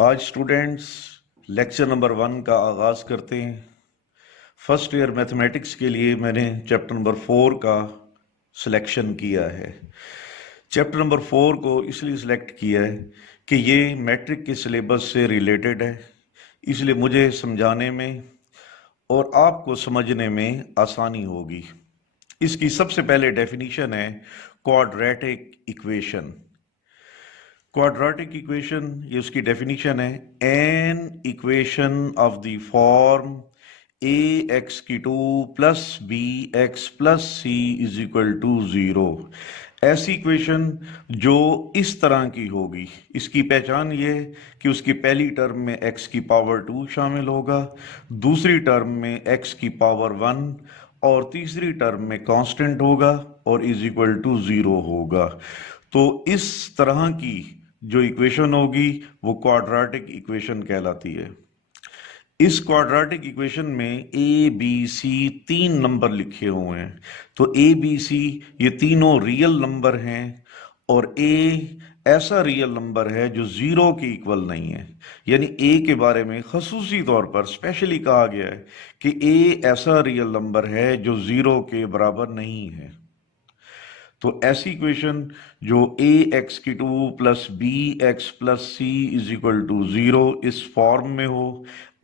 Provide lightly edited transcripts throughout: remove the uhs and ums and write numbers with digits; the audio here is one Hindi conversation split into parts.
आज स्टूडेंट्स लेक्चर नंबर 1 का आगाज़ करते हैं। फर्स्ट ईयर मैथमेटिक्स के लिए मैंने चैप्टर नंबर 4 का सिलेक्शन किया है। चैप्टर नंबर 4 को इसलिए सिलेक्ट किया है कि ये मैट्रिक के सिलेबस से रिलेटेड है, इसलिए मुझे समझाने में और आपको समझने में आसानी होगी। इसकी सबसे पहले डेफिनीशन है क्वाड्रेटिक इक्वेशन। क्वाड्रेटिक इक्वेशन ये उसकी डेफिनीशन है, an equation of the form a x की 2 plus b x plus c is equal to 0। ऐसी इक्वेशन जो इस तरह की होगी, इसकी पहचान ये है कि उसकी पहली टर्म में x की पावर 2 शामिल होगा, दूसरी टर्म में x की पावर 1 और तीसरी टर्म में कांस्टेंट होगा और इज इक्वल टू 0 होगा। तो इस तरह की जो इक्वेशन होगी वो क्वाड्रेटिक इक्वेशन कहलाती है। इस क्वाड्रेटिक इक्वेशन में ए बी सी 3 नंबर लिखे हुए हैं। तो ए बी सी ये तीनों रियल नंबर हैं और ए ऐसा रियल नंबर है जो 0 के इक्वल नहीं है। यानी ए के बारे में खसूसी तौर पर स्पेशली कहा गया है कि ए ऐसा रियल नंबर है जो 0 के बराबर नहीं है। तो ऐसी इक्वेशन जो ए एक्स की 2 plus b x plus c is equal to 0 इस फॉर्म में हो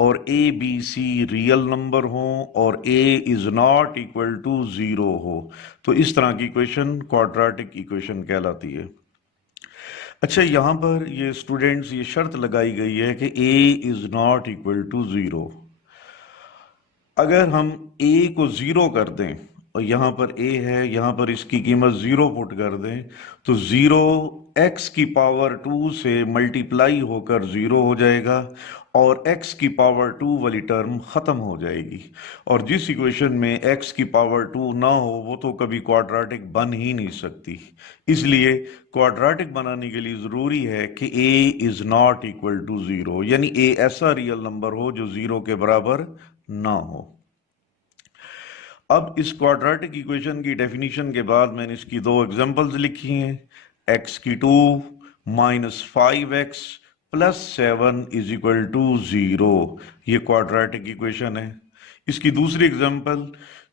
और a b c real number हो और a is not equal to 0 हो, तो इस तरह की इक्वेशन क्वाड्रेटिक इक्वेशन कहलाती है। अच्छा, यहां पर ये स्टूडेंट्स ये शर्त लगाई गई है कि ए इज नॉट इक्वल टू 0। अगर हम a को 0 कर दें और यहाँ पर a है, यहाँ पर इसकी कीमत 0 पुट कर दें तो 0 x की पावर 2 से मल्टीप्लाई होकर 0 हो जाएगा और x की पावर 2 वाली टर्म ख़त्म हो जाएगी। और जिस इक्वेशन में x की पावर 2 ना हो वो तो कभी क्वाड्रेटिक बन ही नहीं सकती। इसलिए क्वाड्रेटिक बनाने के लिए ज़रूरी है कि a is not equal to 0, यानी a ऐसा रियल नंबर हो जो 0 के बराबर ना हो। अब इस क्वाड्रेटिक इक्वेशन की डेफिनेशन के बाद मैंने इसकी 2 एग्जांपल्स लिखी हैं। x की 2 minus 5x plus 7 is equal to 0, ये क्वाड्रेटिक इक्वेशन है। इसकी दूसरी एग्जांपल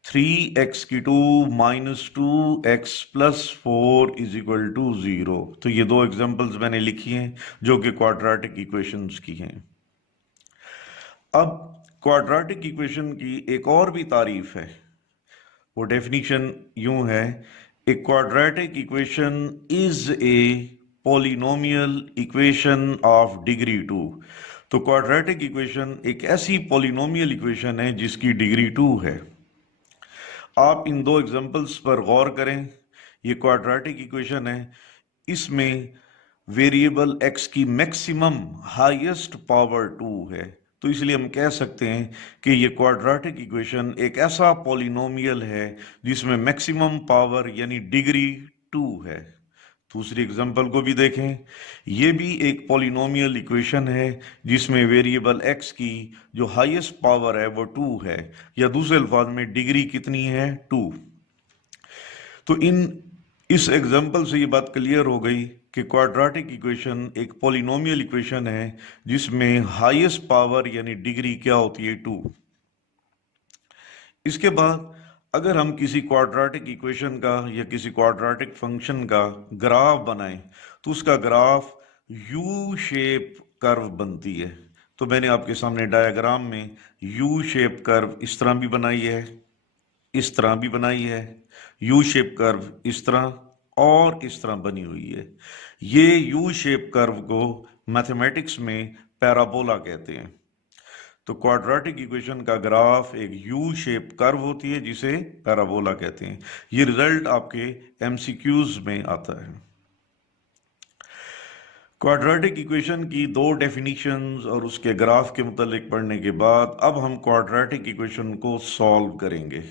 3x की 2 minus 2x plus 4 is equal to 0, तो ये 2 एग्जांपल्स मैंने लिखी हैं जो कि क्वाड्रेटिक इक्वेशंस की हैं। अब क्वाड्रेटिक इक्वेशन की एक और भी तारीफ है, वो डेफिनेशन यूं है, a quadratic equation is a polynomial equation of degree 2। तो क्वाड्रेटिक इक्वेशन एक ऐसी पॉलिनोमियल इक्वेशन है जिसकी डिग्री 2 है। आप इन 2 एग्जांपल्स पर गौर करें। ये क्वाड्रेटिक इक्वेशन है, इसमें वेरिएबल x की मैक्सिमम हाईएस्ट पावर 2 है, तो इसलिए हम कह सकते हैं कि ये क्वाड्रेटिक इक्वेशन एक ऐसा पॉलिनोमियल है जिसमें मैक्सिमम पावर यानी डिग्री 2 है। दूसरी एग्जांपल को भी देखें, ये भी एक पॉलिनोमियल इक्वेशन है जिसमें वेरिएबल x की जो हाईएस्ट पावर है वो 2 है, या दूसरे अल्फाज में डिग्री कितनी है, 2। तो इस एग्जांपल से ये बात क्लियर हो गई कि क्वाड्रेटिक इक्वेशन एक पॉलिनोमियल इक्वेशन है जिसमें हाईएस्ट पावर यानी डिग्री क्या होती है, 2। इसके बाद अगर हम किसी क्वाड्रेटिक इक्वेशन का या किसी क्वाड्रेटिक फंक्शन का ग्राफ बनाएं तो उसका ग्राफ यू शेप कर्व बनती है। तो मैंने आपके सामने डायग्राम में यू शेप कर्व इस तरह भी बनाई है, इस तरह भी बनाई है, यू शेप कर्व इस तरह और इस तरह बनी हुई है। ये यू शेप कर्व को मैथमेटिक्स में पैराबोला कहते हैं। तो क्वाड्रेटिक इक्वेशन का ग्राफ एक यू शेप कर्व होती है जिसे पैराबोला कहते हैं। ये रिजल्ट आपके एमसीक्यूज में आता है। क्वाड्रेटिक इक्वेशन की 2 डेफिनेशंस और उसके ग्राफ के मुतालिक पढ़ने के बाद अब हम क्वाड्रेटिक इक्वेशन को सॉल्व करेंगे।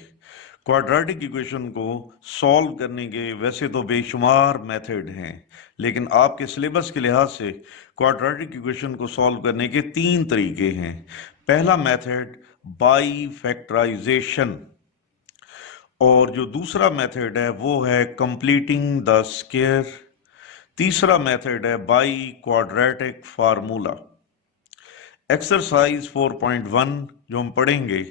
क्वाड्रेटिक इक्वेशन को सॉल्व करने के वैसे तो बेशुमार मेथड हैं, लेकिन आपके सिलेबस के लिहाज से क्वाड्रेटिक इक्वेशन को सॉल्व करने के 3 तरीके हैं। पहला मेथड बाई फैक्टराइजेशन और जो दूसरा मेथड है वो है कंप्लीटिंग द स्क्वायर, तीसरा मेथड है बाई क्वाड्रेटिक फार्मूला। एक्सरसाइज 4.1 जो हम पढ़ेंगे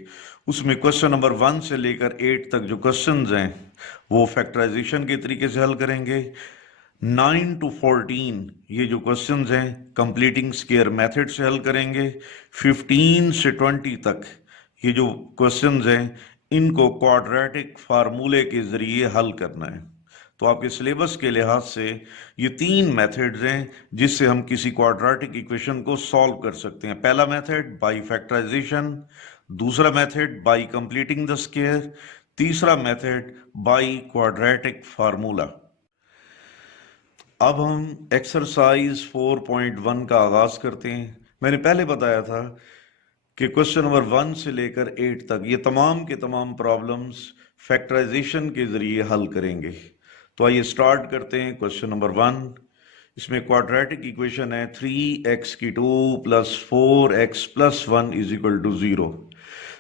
उसमें क्वेश्चन नंबर 1 से लेकर 8 तक जो क्वेश्चंस हैं वो फैक्टराइजेशन के तरीके से हल करेंगे। 9 to 14 ये जो क्वेश्चंस हैं कंप्लीटिंग स्क्वायर मेथड से हल करेंगे। 15 से 20 तक ये जो क्वेश्चंस हैं इनको क्वाड्रेटिक फार्मूले के जरिए हल करना है। तो आपके सिलेबस के लिहाज से ये 3 मेथड्स हैं जिससे हम किसी क्वाड्रेटिक इक्वेशन को सॉल्व कर सकते हैं। पहला मेथड बाय फैक्टराइजेशन, दूसरा method by completing the square, तीसरा मेथड बाय क्वाड्रेटिक फार्मूला। अब हम एक्सरसाइज 4.1 का आगाज करते हैं। मैंने पहले बताया था कि क्वेश्चन नंबर 1 से लेकर 8 तक ये तमाम के तमाम प्रॉब्लम्स फैक्टराइजेशन के जरिए हल करेंगे। तो आइए स्टार्ट करते हैं। क्वेश्चन नंबर 1, इसमें क्वाड्रेटिक इक्वेशन है 3x की 2 + 4x + 1 = 0।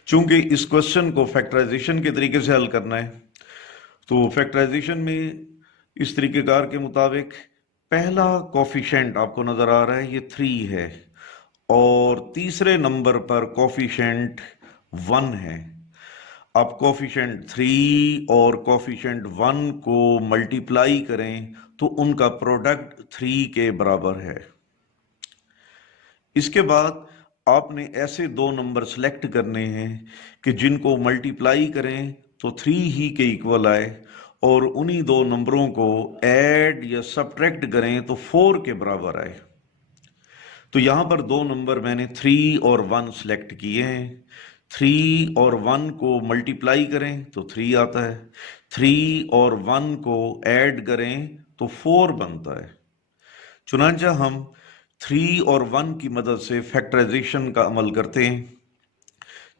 चूंकि इस क्वेश्चन को फैक्टराइजेशन के तरीके से हल करना है तो फैक्टराइजेशन में इस तरीकेकार के मुताबिक पहला कोफिशिएंट आपको नजर आ रहा है ये 3 है और तीसरे नंबर पर कोफिशिएंट 1 है। अब कोफिशिएंट 3 और कोफिशिएंट 1 को मल्टीप्लाई करें तो उनका प्रोडक्ट 3 के बराबर है। इसके बाद आपने ऐसे 2 नंबर सेलेक्ट करने हैं कि जिनको मल्टीप्लाई करें तो 3 ही के इक्वल आए और उन्हीं 2 नंबरों को ऐड या सब्ट्रैक्ट करें तो 4 के बराबर आए। तो यहां पर 2 नंबर मैंने 3 और 1 सेलेक्ट किए हैं। 3 और 1 को मल्टीप्लाई करें तो 3 आता है, 3 और 1 को ऐड करें तो 4 बनता है। चुनांचा हम 3 और 1 की मदद से फैक्टराइजेशन का अमल करते हैं।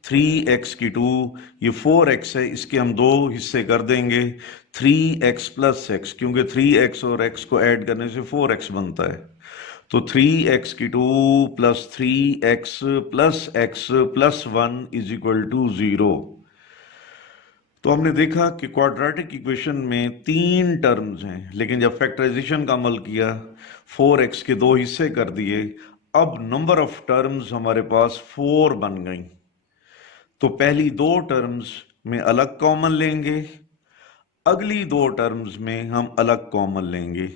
3x की 2 ये 4x है, इसके हम 2 हिस्से कर देंगे 3x + x, क्योंकि 3x और x को ऐड करने से 4x बनता है। तो 3x की 2 + 3x + x + 1 = 0। तो हमने देखा कि क्वाड्रेटिक इक्वेशन में 3 टर्म्स हैं, लेकिन जब फैक्टराइजेशन का अमल किया 4x के 2 हिस्से कर दिए, अब नंबर ऑफ टर्म्स हमारे पास 4 बन गई। तो पहली 2 टर्म्स में अलग कॉमन लेंगे, अगली 2 टर्म्स में हम अलग कॉमन लेंगे।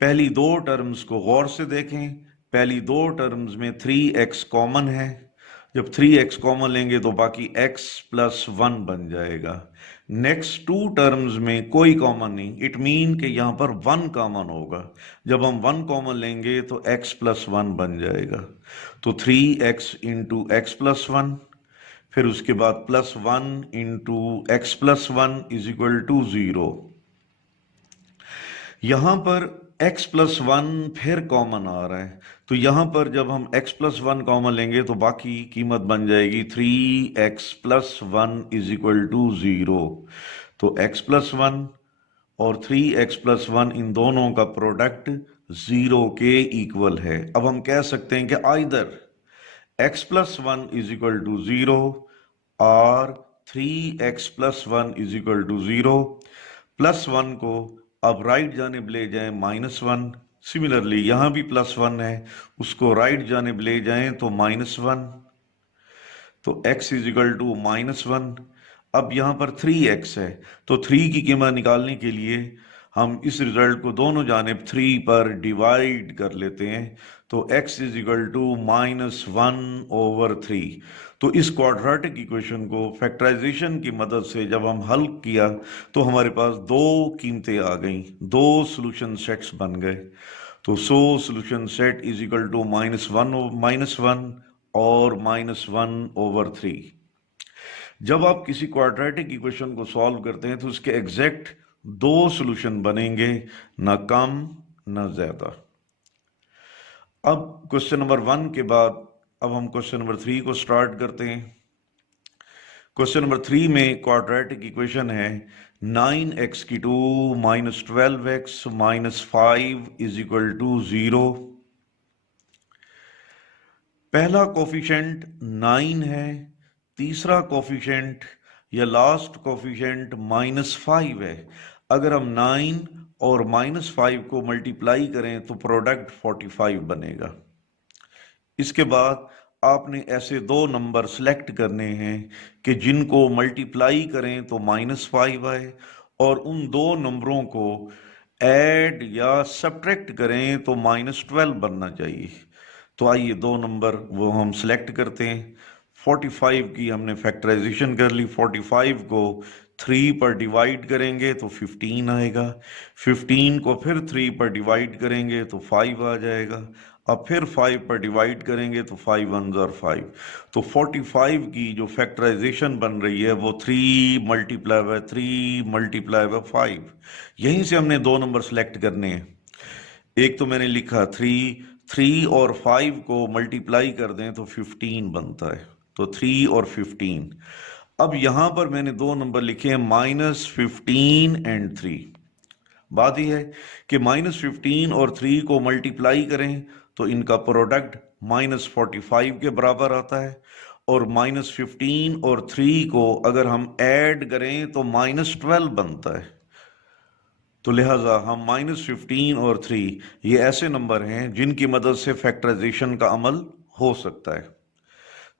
पहली 2 टर्म्स को गौर से देखें। पहली 2 टर्म्स में 3x कॉमन है, जब 3x कॉमन लेंगे तो बाकी x + 1 बन जाएगा। नेक्स्ट 2 टर्म्स में कोई कॉमन नहीं, इट मीन कि यहां पर 1 कॉमन होगा। जब हम 1 कॉमन लेंगे तो x + 1 बन जाएगा। तो 3x × x + 1, फिर उसके बाद +1 × x + 1 = 0। यहां पर x + 1 फिर कॉमन आ रहा है, तो यहां पर जब हम x + 1 कॉमन लेंगे तो बाकी कीमत बन जाएगी 3x + 1 = 0। तो x + 1 और 3x + 1 इन दोनों का प्रोडक्ट 0 के इक्वल है। अब हम कह सकते हैं कि आइदर x + 1 = 0 और 3x + 1 = 0। +1 को अब राइट जानिब ले जाएं -1। सिमिलरली यहां भी +1 है, उसको राइट जानिब ले जाएं तो -1। तो x = -1। अब यहां पर 3x है, तो 3 की कीमत निकालने के लिए हम इस रिजल्ट को दोनों जानिब 3 पर डिवाइड कर लेते हैं। तो x = -1/3। तो इस क्वाड्रेटिक इक्वेशन को फैक्टराइजेशन की मदद से जब हम हल किया तो हमारे पास 2 कीमतें आ गई, 2 सॉल्यूशन सेट्स बन गए। तो सॉल्यूशन सेट -1 और -1/3। जब आप किसी क्वाड्रेटिक इक्वेशन को सॉल्व करते हैं तो उसके एग्जैक्ट 2 सॉल्यूशन बनेंगे, ना कम ना ज्यादा। अब क्वेश्चन नंबर 1 के बाद अब हम क्वेश्चन नंबर 3 को स्टार्ट करते हैं। क्वेश्चन नंबर 3 में क्वाड्रेटिक इक्वेशन है 9x की 2 - 12x - 5 = 0। पहला कोफिशिएंट 9 है, तीसरा कोफिशिएंट या लास्ट कोफिशिएंट -5 है। अगर हम 9 और -5 को मल्टीप्लाई करें तो प्रोडक्ट 45 बनेगा। इसके बाद आपने ऐसे दो नंबर सेलेक्ट करने हैं कि जिनको मल्टीप्लाई करें तो -5 आए, और उन दो नंबरों को ऐड या सब्ट्रैक्ट करें तो -12 बनना चाहिए। तो आइए दो नंबर वो हम सेलेक्ट करते हैं। 45 की हमने फैक्टराइजेशन कर ली। 45 को 3 पर डिवाइड करेंगे तो 15 आएगा। 15 को फिर 3 पर डिवाइड करेंगे तो 5 आ जाएगा। अब फिर 5 पर डिवाइड करेंगे तो 5 1 और 5। तो 45 की जो फैक्टराइजेशन बन रही है वो 3 मल्टीप्लाई बाय 3 मल्टीप्लाई बाय 5। यहीं से हमने दो नंबर सेलेक्ट करने हैं। एक तो मैंने लिखा 3 और 5 को मल्टीप्लाई कर दें तो 15 बनता है, तो 3 और 15। अब यहां पर मैंने दो नंबर लिखे हैं -15 एंड 3। बात यह है कि -15 और 3 को मल्टीप्लाई करें तो इनका प्रोडक्ट -45 के बराबर आता है, और -15 और 3 को अगर हम ऐड करें तो -12 बनता है। तो लिहाजा हम -15 और 3 ये ऐसे नंबर हैं जिनकी मदद से फैक्टराइजेशन का अमल हो सकता है।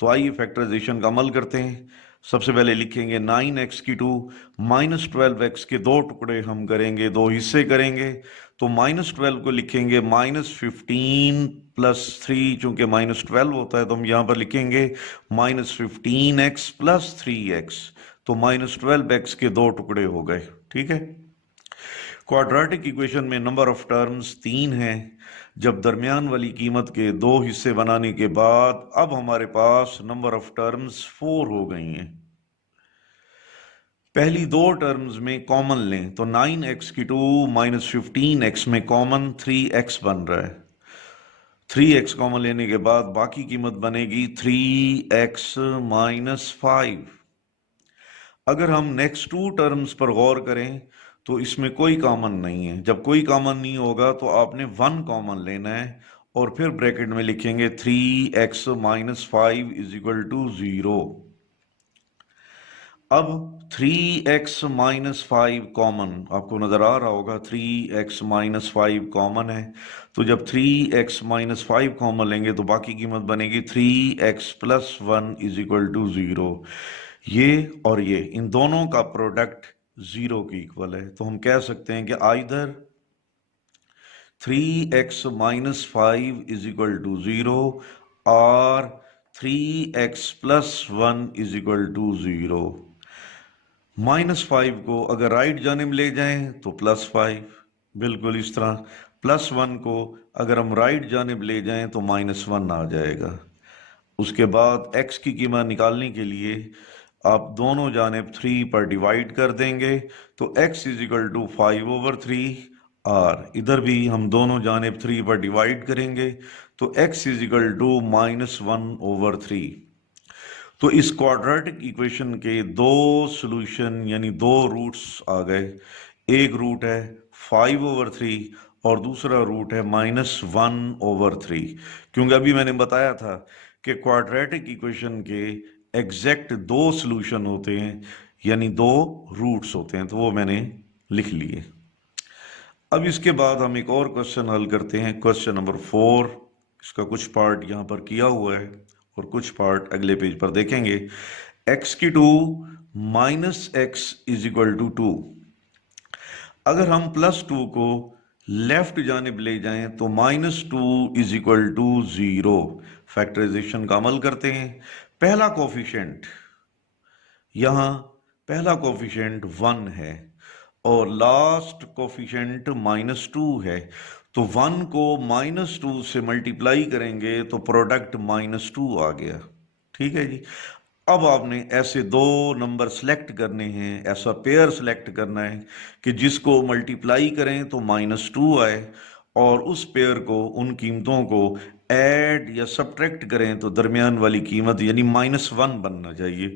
तो आइए फैक्टराइजेशन का अमल करते हैं। सबसे पहले लिखेंगे 9x की 2 -12x के दो टुकड़े हम करेंगे, दो हिस्से करेंगे। तो -12 को लिखेंगे -15 + 3, चूंकि -12 होता है तो हम यहां पर लिखेंगे -15x + 3x। तो -12x के दो टुकड़े हो गए। ठीक है। क्वाड्रेटिक इक्वेशन में नंबर ऑफ टर्म्स 3 है। जब दरमियान वाली कीमत के दो हिस्से बनाने के बाद अब हमारे पास नंबर ऑफ टर्म्स 4 हो गई हैं। पहली दो टर्म्स में कॉमन लें तो 9x की 2 -15x में कॉमन 3x बन रहा है। 3x कॉमन लेने के बाद बाकी कीमत बनेगी 3x - 5। अगर हम नेक्स्ट टू टर्म्स पर गौर करें तो इसमें कोई कॉमन नहीं है। जब कोई कॉमन नहीं होगा तो आपने 1 कॉमन लेना है और फिर ब्रैकेट में लिखेंगे 3x - 5 = 0। अब 3x - 5 कॉमन आपको नजर आ रहा होगा, 3x - 5 कॉमन है। तो जब 3x - 5 कॉमन लेंगे तो बाकी कीमत बनेगी 3x + 1 = 0। ये और ये इन दोनों का प्रोडक्ट 0 के इक्वल है। तो हम कह सकते हैं कि आइदर 3x - 5 = 0 और 3x + 1 = 0। -5 को अगर राइट जानिब ले जाएं तो +5, बिल्कुल इस तरह। +1 को अगर हम राइट जानिब ले जाएं तो -1 आ जाएगा। उसके बाद x की कीमत निकालने के लिए आप दोनों जानिब 3 पर डिवाइड कर देंगे तो x = 5/3, और इधर भी हम दोनों जानिब 3 पर डिवाइड करेंगे तो x = -1/3। तो इस क्वाड्रेटिक इक्वेशन के दो सॉल्यूशन यानी दो रूट्स आ गए। एक रूट है 5/3 और दूसरा रूट है -1/3। क्योंकि अभी मैंने बताया था कि क्वाड्रेटिक इक्वेशन के एग्जैक्ट दो सॉल्यूशन होते हैं यानी दो रूट्स होते हैं, तो वो मैंने लिख लिए। अब इसके बाद हम एक और क्वेश्चन हल करते हैं, क्वेश्चन नंबर 4। इसका कुछ पार्ट यहाँ पर किया हुआ है और कुछ पार्ट अगले पेज पर देखेंगे। x की 2 -x = 2। अगर हम +2 को लेफ्ट जानिब ले जाएं तो -2 = 0। फैक्टराइजेशन का अमल करते हैं। पहला कोफिशिएंट यहां पहला कोफिशिएंट 1 है और लास्ट कोफिशिएंट -2 है। तो 1 को -2 से मल्टीप्लाई करेंगे तो प्रोडक्ट -2 आ गया। ठीक है जी। अब आपने ऐसे दो नंबर सेलेक्ट करने हैं, ऐसा पेयर सेलेक्ट करना है कि जिसको मल्टीप्लाई करें तो -2 आए, और उस पेयर को उन कीमतों को ऐड या सब्ट्रैक्ट करें तो दरमियान वाली कीमत यानी -1 बनना चाहिए।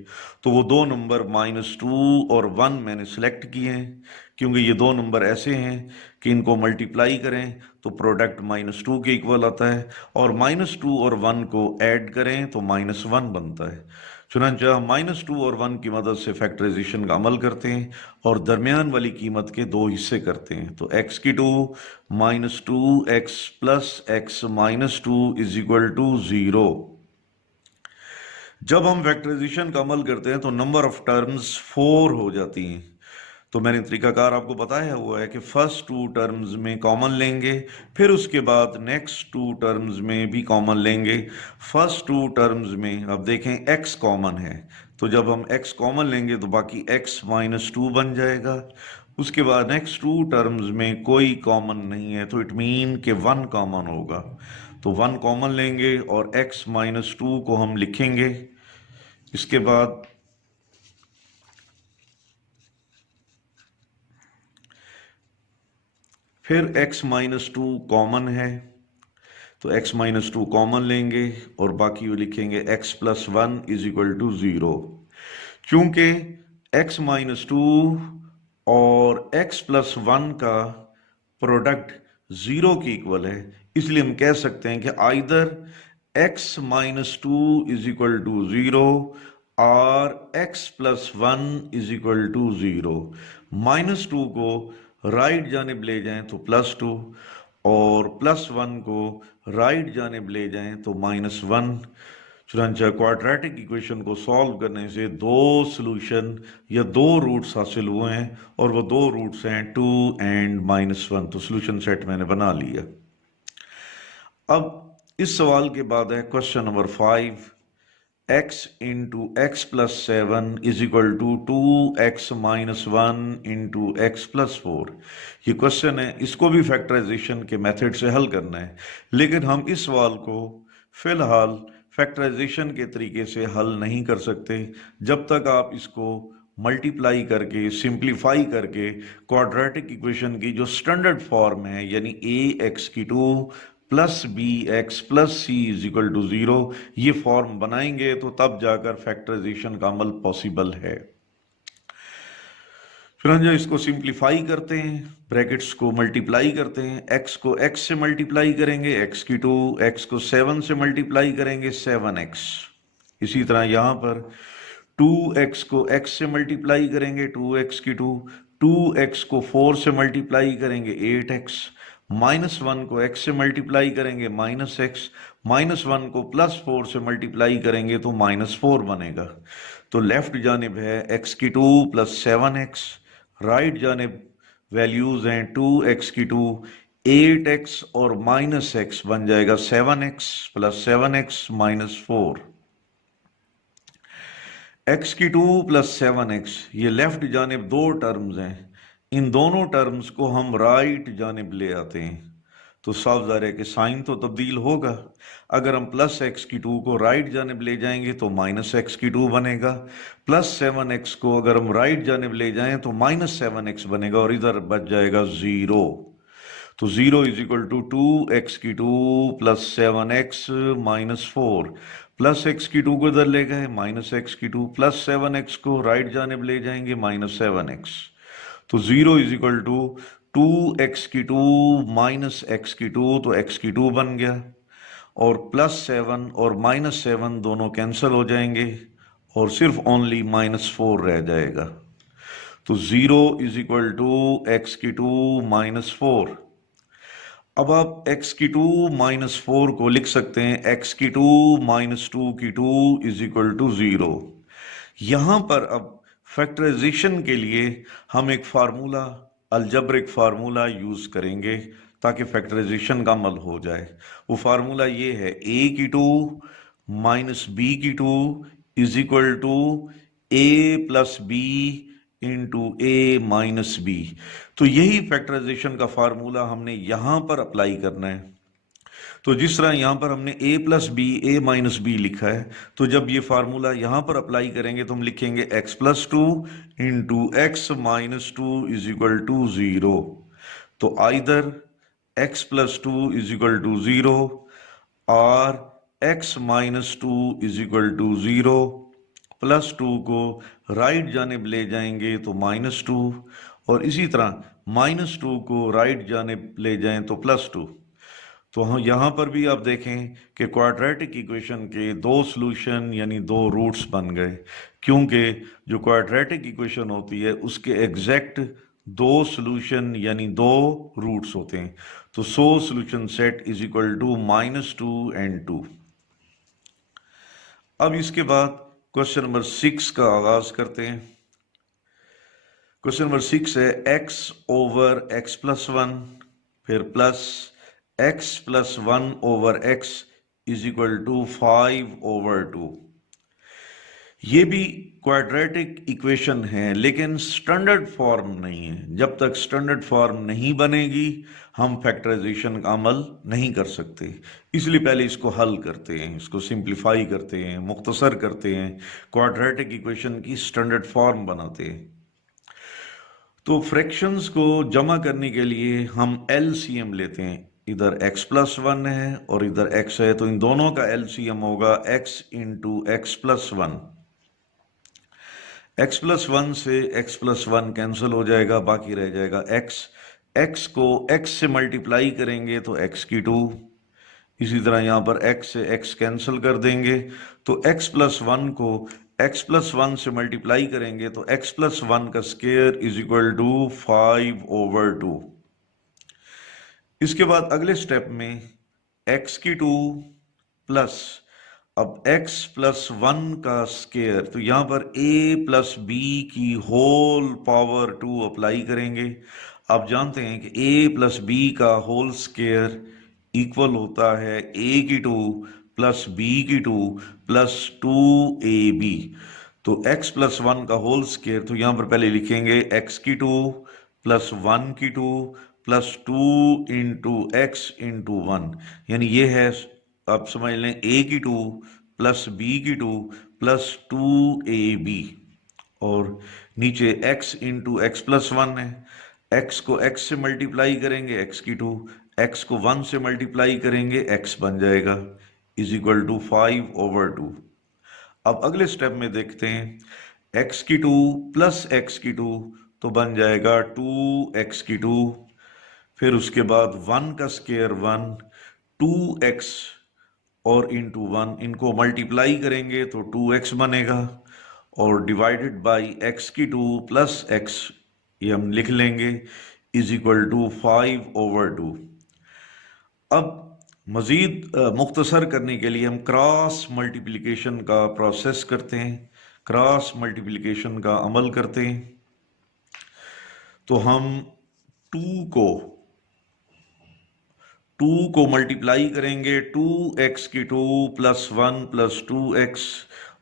तो वो दो नंबर -2 और 1 मैंने सेलेक्ट किए हैं, क्योंकि ये दो नंबर ऐसे हैं कि इनको मल्टीप्लाई करें तो प्रोडक्ट -2 के इक्वल आता है, और -2 और 1 को ऐड करें तो -1 बनता है। चुनांचे हम -2 और 1 की मदद से फैक्टराइजेशन का अमल करते हैं और दरमियान वाली कीमत के दो हिस्से करते हैं। तो x की 2 -2x + x - 2 = 0। जब हम फैक्टराइजेशन का अमल करते हैं तो नंबर ऑफ टर्म्स 4 हो जाती हैं। तो मैंने तरीकाकार आपको बताया हुआ है कि फर्स्ट 2 टर्म्स में कॉमन लेंगे, फिर उसके बाद नेक्स्ट 2 टर्म्स में भी कॉमन लेंगे। फर्स्ट 2 टर्म्स में अब देखें x कॉमन है, तो जब हम x कॉमन लेंगे तो बाकी x माइनस 2 बन जाएगा। उसके बाद नेक्स्ट 2 टर्म्स में कोई कॉमन नहीं है, तो इट मीन कि 1 कॉमन होगा। तो 1 कॉमन लेंगे और x माइनस 2 को हम लिखेंगे। इसके बाद फिर x माइनस 2 कॉमन है, तो x माइनस 2 कॉमन लेंगे और बाकी वो लिखेंगे x plus 1 is equal to 0। क्योंकि x माइनस 2 और x प्लस 1 का प्रोडक्ट 0 के इक्वल है, इसलिए हम कह सकते हैं कि either x minus 2 is equal to 0 और x plus 1 is equal to 0। Minus 2 को राइट जानिब ले जाएं तो प्लस 2 और प्लस 1 को राइट जानिब ले जाएं तो माइनस 1। चुनांचे क्वाड्रेटिक इक्वेशन को सॉल्व करने से 2 सॉल्यूशन या 2 रूट्स हासिल हुए हैं और वो 2 रूट्स हैं 2 एंड -1। तो सॉल्यूशन सेट मैंने बना लिया। अब इस सवाल के बाद है question number 5, x into x plus 7 is equal to 2x minus 1 into x plus 4। ये क्वेश्चन है, इसको भी फैक्टराइजेशन के मेथड से हल करना है, लेकिन हम इस सवाल को फिलहाल फैक्टराइजेशन के तरीके से हल नहीं कर सकते जब तक आप इसको मल्टीप्लाई करके सिंप्लीफाई करके क्वाड्रेटिक इक्वेशन की जो स्टैंडर्ड फॉर्म है यानी ax की 2 plus b x plus c is equal to 0 ये फॉर्म बनाएंगे तो तब जाकर फैक्टराइजेशन का अमल पॉसिबल है। फिर हम इसको सिंप्लीफाई करते हैं, ब्रैकेट्स को मल्टीप्लाई करते हैं, x को x से मल्टीप्लाई करेंगे x की 2, x को 7 से मल्टीप्लाई करेंगे 7x। इसी तरह यहां पर 2x को x से मल्टीप्लाई करेंगे 2x की 2, 2x को 4 से मल्टीप्लाई करेंगे 8x, माइनस 1 को x से मल्टीप्लाई करेंगे माइनस x, माइनस 1 को प्लस 4 से मल्टीप्लाई करेंगे तो माइनस 4 बनेगा। तो लेफ्ट जानिब है x की 2 प्लस 7x, राइट जानिब वैल्यूज हैं 2x की 2, 8x और माइनस x बन जाएगा 7x plus 7x minus 4। x की 2 प्लस 7x ये लेफ्ट जानिब 2 टर्म्स हैं, इन दोनों टर्म्स को हम राइट जानिब ले आते हैं तो साफ ज़ाहिर है कि साइन तो तब्दील होगा। अगर हम प्लस एक्स की 2 को राइट जानिब ले जाएंगे तो माइनस एक्स की 2 बनेगा, प्लस 7x को अगर हम राइट जानिब ले जाएं तो माइनस 7x बनेगा और इधर बच जाएगा 0। तो 0 इज इक्वल टू 2x की 2 plus 7x minus 4, plus x की 2 को इधर ले गए माइनस x की 2, प्लस 7x को राइट जानिब ले जाएंगे माइनस 7x। तो 0 इज इक्वल टू 2x की 2 माइनस x की 2, तो x की 2 बन गया और प्लस 7 और माइनस 7 दोनों कैंसिल हो जाएंगे और सिर्फ ओनली माइनस 4 रह जाएगा। तो 0 इज इक्वल टू x की 2 माइनस 4। अब आप x की 2 माइनस 4 को लिख सकते हैं x की 2 माइनस 2 की 2 इज इक्वल टू 0। यहां पर अब फैक्टराइजेशन के लिए हम एक फार्मूला अलजब्रिक फार्मूला यूज करेंगे ताकि फैक्टराइजेशन का अमल हो जाए। वो फार्मूला ये है a की 2 माइनस b की 2 is equal to a plus b into a minus b. तो यही फैक्टराइजेशन का फार्मूला हमने यहां पर अप्लाई करना है। तो जिस तरह यहां पर हमने a plus b a minus b लिखा है, तो जब ये फार्मूला यहां पर अप्लाई करेंगे तो हम लिखेंगे x plus 2 into x minus 2 is equal to 0। तो either x plus 2 is equal to 0 और x minus 2 is equal to 0। Plus 2 को राइट जानिब ले जाएंगे तो माइनस 2 और इसी तरह माइनस 2 को राइट जानिब ले जाएं तो प्लस 2। तो हम यहां पर भी आप देखें कि क्वाड्रेटिक इक्वेशन के 2 सॉल्यूशन यानी 2 रूट्स बन गए, क्योंकि जो क्वाड्रेटिक इक्वेशन होती है उसके एग्जैक्ट 2 सॉल्यूशन यानी 2 रूट्स होते हैं। तो solution set is equal to -2 and 2। अब इसके बाद क्वेश्चन नंबर 6 का आगाज करते हैं। क्वेश्चन नंबर 6 है x ओवर x प्लस 1 फिर plus x plus 1 over x is equal to 5 over 2। ये भी क्वाड्रेटिक इक्वेशन है लेकिन स्टैंडर्ड फॉर्म नहीं है। जब तक स्टैंडर्ड फॉर्म नहीं बनेगी हम फैक्टराइजेशन का अमल नहीं कर सकते, इसलिए पहले इसको हल करते हैं, इसको सिंप्लीफाई करते हैं, मुख्तसर करते हैं, क्वाड्रेटिक इक्वेशन की स्टैंडर्ड फॉर्म बनाते हैं। तो फ्रैक्शंस को जमा करने के लिए हम एलसीएम लेते हैं। इधर x प्लस 1 है और इधर x है, तो इन दोनों का एलसीएम होगा x into x plus 1। x plus 1 से x प्लस 1 कैंसिल हो जाएगा, बाकी रह जाएगा x। x को x से मल्टीप्लाई करेंगे तो x की 2। इसी तरह यहाँ पर x से x कैंसिल कर देंगे तो x प्लस 1 को x प्लस 1 से मल्टीप्लाई करेंगे तो x प्लस 1 का square is equal to 5 over 2। इसके बाद अगले स्टेप में x की 2 प्लस अब x प्लस 1 का स्क्वायर, तो यहां पर a प्लस b की होल पावर 2 अप्लाई करेंगे। आप जानते हैं कि a प्लस b का होल स्क्वायर इक्वल होता है a की 2 प्लस b की 2 प्लस 2ab। तो x प्लस 1 का होल स्क्वायर, तो यहां पर पहले लिखेंगे x की 2 प्लस 1 की 2 प्लस 2 इंटू एक्स इंटू 1, यानी ये है, आप समझ लें, a की 2 प्लस b की 2 प्लस 2ab और नीचे x इंटू एक्स प्लस 1 है। x को x से मल्टीप्लाई करेंगे x की 2, x को 1 से मल्टीप्लाई करेंगे x बन जाएगा इज इक्वल टू 5 ओवर 2। अब अगले स्टेप में देखते हैं x की 2 प्लस x की 2 तो बन जाएगा 2x की 2, फिर उसके बाद 1 का स्क्वायर 1, 2x और इंटू 1, इनको मल्टीप्लाई करेंगे तो 2x बनेगा और डिवाइडेड बाय x की 2 प्लस x, ये हम लिख लेंगे इज इक्वल टू 5 ओवर 2। अब मजीद मुख्तसर करने के लिए हम क्रॉस मल्टीप्लिकेशन का प्रोसेस करते हैं, क्रॉस मल्टीप्लिकेशन का अमल करते हैं। तो हम 2 को मल्टीप्लाई करेंगे 2x की 2 प्लस 1 प्लस 2x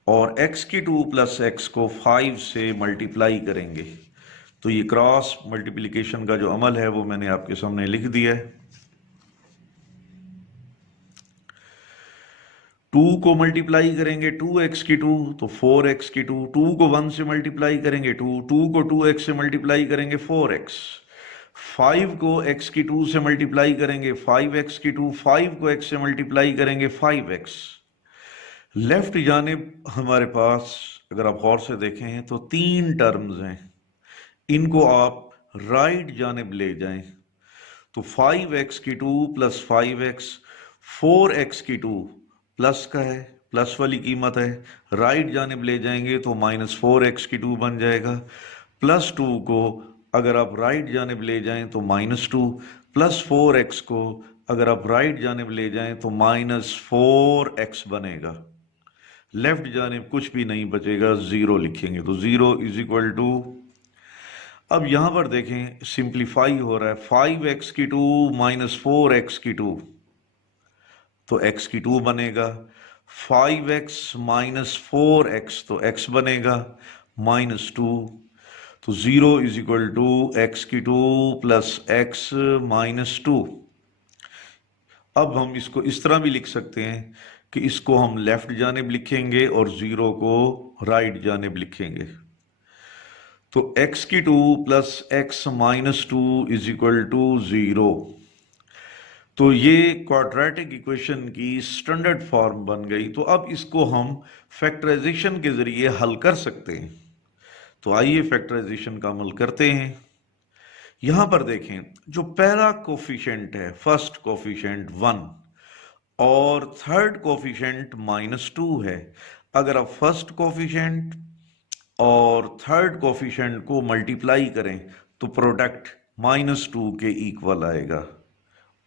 और x की 2 प्लस x को 5 से मल्टीप्लाई करेंगे। तो ये क्रॉस मल्टीप्लिकेशन का जो अमल है वो मैंने आपके सामने लिख दिया है। 2 को मल्टीप्लाई करेंगे 2x की 2 तो 4x की 2, 2 को 1 से मल्टीप्लाई करेंगे 2, 2 को 2x से मल्टीप्लाई करेंगे 4x, 5 को x की 2 से मल्टीप्लाई करेंगे 5x की 2, 5 को x से मल्टीप्लाई करेंगे 5x। लेफ्ट जानिब हमारे पास अगर आप गौर से देखें तो 3 टर्म्स हैं, इनको आप राइट जानिब ले जाएं तो 5x की 2 प्लस 5x, 4x की 2 प्लस का है, प्लस वाली कीमत है, राइट जानिब ले जाएंगे तो माइनस 4x की 2 बन जाएगा, प्लस 2 को अगर आप राइट जानिब ले जाएं तो माइनस 2, प्लस 4x को अगर आप राइट जानिब ले जाएं तो माइनस 4x बनेगा। लेफ्ट जानिब कुछ भी नहीं बचेगा, 0 लिखेंगे तो 0 इज इक्वल टू, अब यहां पर देखें सिंप्लीफाई हो रहा है, 5x की 2 माइनस 4x की 2 तो x की 2 बनेगा, 5x माइनस 4x तो x बनेगा माइनस 2, तो 0 इज इक्वल टू x की 2 प्लस x माइनस 2। अब हम इसको इस तरह भी लिख सकते हैं कि इसको हम लेफ्ट जानिब लिखेंगे और 0 को राइट जानिब लिखेंगे। तो x की 2 plus x minus 2 is equal to 0। तो ये क्वाड्रेटिक इक्वेशन की स्टैंडर्ड फॉर्म बन गई। तो अब इसको हम फैक्टराइजेशन के जरिए हल कर सकते हैं। तो आइए फैक्टराइजेशन का अमल करते हैं। यहां पर देखें जो पहला कोफिशिएंट है, फर्स्ट कोफिशिएंट 1 और थर्ड कोफिशिएंट -2 है। अगर आप फर्स्ट कोफिशिएंट और थर्ड कोफिशिएंट को मल्टीप्लाई करें तो प्रोडक्ट -2 के इक्वल आएगा।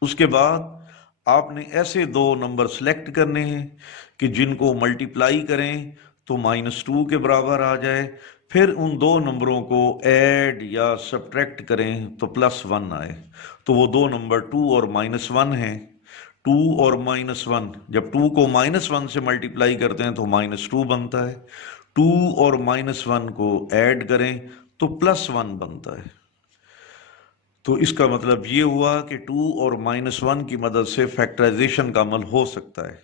उसके बाद आपने ऐसे दो नंबर सेलेक्ट करने हैं कि जिनको मल्टीप्लाई करें तो -2 के बराबर आ जाए, फिर उन दो नंबरों को ऐड या सब्ट्रैक्ट करें तो +1 आए। तो वो दो नंबर 2 और -1 हैं। 2 और -1, जब 2 को -1 से मल्टीप्लाई करते हैं तो -2 बनता है। 2 और -1 को ऐड करें तो +1 बनता है। तो इसका मतलब ये हुआ कि 2 और -1 की मदद से फैक्टराइजेशन का अमल हो सकता है।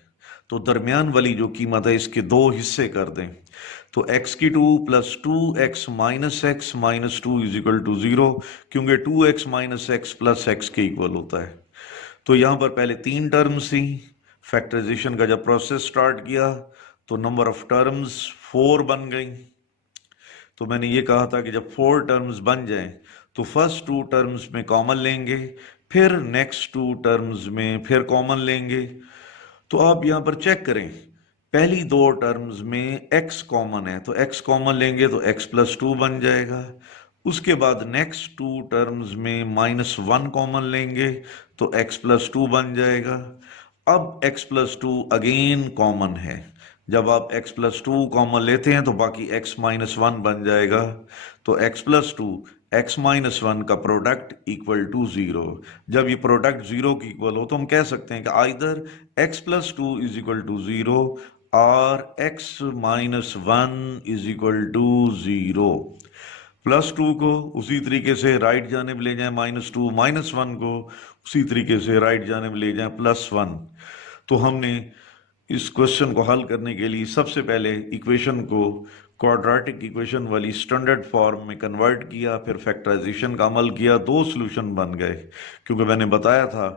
तो दरमियान वाली जो कीमत है इसके दो हिस्से कर दें, तो x की 2 + 2x - x - 2 = 0, क्योंकि 2x - x + x के इक्वल होता है। तो यहाँ पर पहले 3 टर्म्स थी। फैक्टराइजेशन का जब प्रोसेस स्टार्ट किया तो नंबर ऑफ टर्म्स 4 बन गई। तो मैंने ये कहा था कि जब 4 टर्म्स बन जाएं तो फर्स्ट 2 टर्म्स में कॉमन लेंगे, फिर नेक्स्ट 2 टर्म्स में फिर कॉमन लेंगे। तो आप यहाँ पर चेक करें, पहली दो टर्म्स में x कॉमन है तो x कॉमन लेंगे तो x + 2 बन जाएगा। उसके बाद नेक्स्ट 2 टर्म्स में -1 कॉमन लेंगे तो x + 2 बन जाएगा। अब x + 2 अगेन कॉमन है, जब आप x + 2 कॉमन लेते हैं तो बाकी x - 1 बन जाएगा। तो x + 2 x - 1 का प्रोडक्ट = 0। जब ये प्रोडक्ट 0 की इक्वल हो तो हम कह सकते हैं कि आइदर x + 2 = 0 और x - 1 = 0। +2 को उसी तरीके से राइट जाने में ले जाएं -2, -1 को उसी तरीके से राइट जाने में ले जाएं +1। तो हमने इस क्वेश्चन को हल करने के लिए सबसे पहले इक्वेशन को क्वाड्रेटिक इक्वेशन वाली स्टैंडर्ड फॉर्म में कन्वर्ट किया, फिर फैक्टराइजेशन का अमल किया, दो सॉल्यूशन बन गए। क्योंकि मैंने बताया था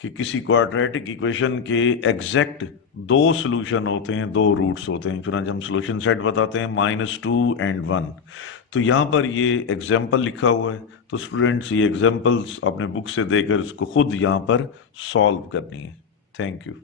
कि किसी क्वाड्रेटिक इक्वेशन के एग्जैक्ट दो सॉल्यूशन होते हैं, दो रूट्स होते हैं। चुनांचे हम सॉल्यूशन सेट बताते हैं -2 और 1। तो यहाँ पर ये एग्जाम्पल लिखा हुआ है, तो स्टूडेंट्स ये एग्जाम्पल्स अपने बुक से देकर इसको खुद यहाँ पर सॉल्व करनी है। Thank you.